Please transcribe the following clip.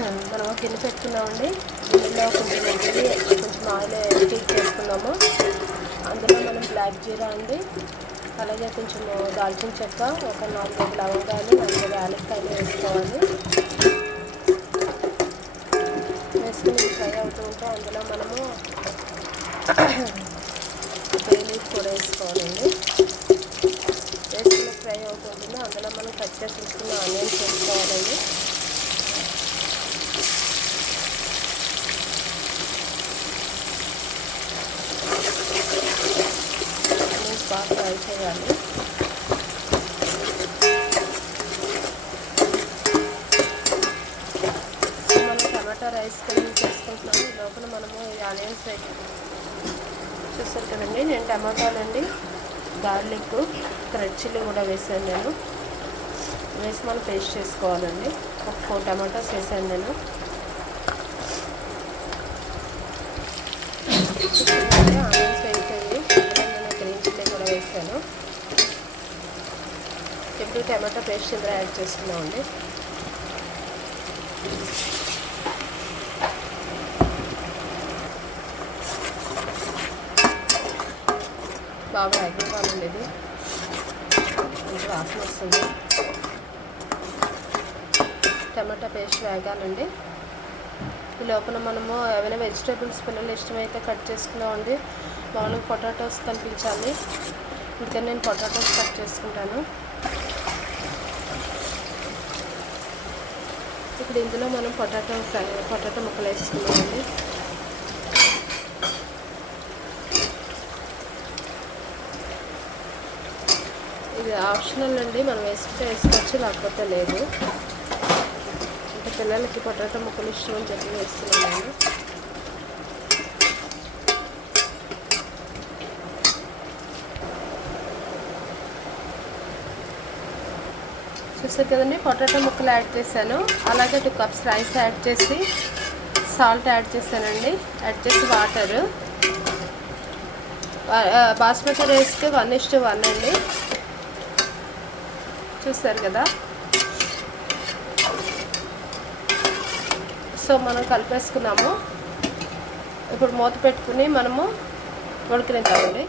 మనం ఒక గిన్నె పెట్టుకున్నామండి. గిన్నెలో కొంచెం ఆయిల్ హీట్ చేసుకున్నాము. అందులో మనం బ్లాక్ జీరా అండి, అలాగే కొంచెం దాల్చిన చెక్క, ఒక 4-5 లవంగాలు, 4 యాలక్కాయలు వేసుకోవాలి. వేసుకుని ఫ్రై అవుతూ ఉంటే అందులో మనము బే లీఫ్ కూడా వేసుకోవాలండి. వేసుకుని ఫ్రై అవుతుంటుంది. అందులో మనం కట్ చేసి ఉంచుకున్న ఆనియన్స్ వేసుకోవాలండి. ఆనియన్స్ బాగా ఫ్రై చేయాలి. మనం టమాటా రైస్ కర్రీ చేసుకుంటున్నాము. ఈ లోపల మనము ఈ ఆనియన్స్ చూస్తారు కదండి. నేను టమాటాలండి, గార్లిక్, రెడ్ చిల్లీ కూడా వేసాను. నేను వేసి మనం పేస్ట్ చేసుకోవాలండి. ఒక 4 టమాటాస్ వేసాను నేను. ఆనియన్స్ వేసేది నేను గ్రీన్ చిల్లీ కూడా వేసాను. ఇప్పుడు టమాటా పేస్ట్ ఇందులో యాడ్ చేసుకున్నామండి. బాగా వేగనివ్వాలండి. ఇది కొంచెం వాసన వస్తుంది. టమాటా పేస్ట్ వేగాలండి. ఈ లోపల మనము ఏమైనా వెజిటేబుల్స్ పిల్లలు ఇష్టమైతే కట్ చేసుకున్నామండి. మామూలుగా పొటాటోస్ కనిపించాలి, అందుకని నేను పొటాటోస్ కట్ చేసుకుంటాను. ఇప్పుడు ఇందులో మనం పొటాటో ముక్కలు వేసుకున్నామండి. ఇది ఆప్షనల్ అండి, మనం వేసుకుంటే వేసుకోవచ్చు, లేకపోతే లేదు. అంటే పిల్లలకి పొటాటో ముక్కలు ఇష్టం అని చెప్పి వేస్తున్నాను నేను. చూస్తారు కదండి, పొటాటో ముక్కలు యాడ్ చేశాను. అలాగే 2 కప్స్ రైస్ యాడ్ చేసి సాల్ట్ యాడ్ చేశానండి. యాడ్ చేసి వాటర్, బాస్మతి రైస్కి 1:1 అండి. చూస్తారు కదా. సో మనం కలిపేసుకున్నాము. ఇప్పుడు మూత పెట్టుకుని మనము ఉడకనిద్దామండి.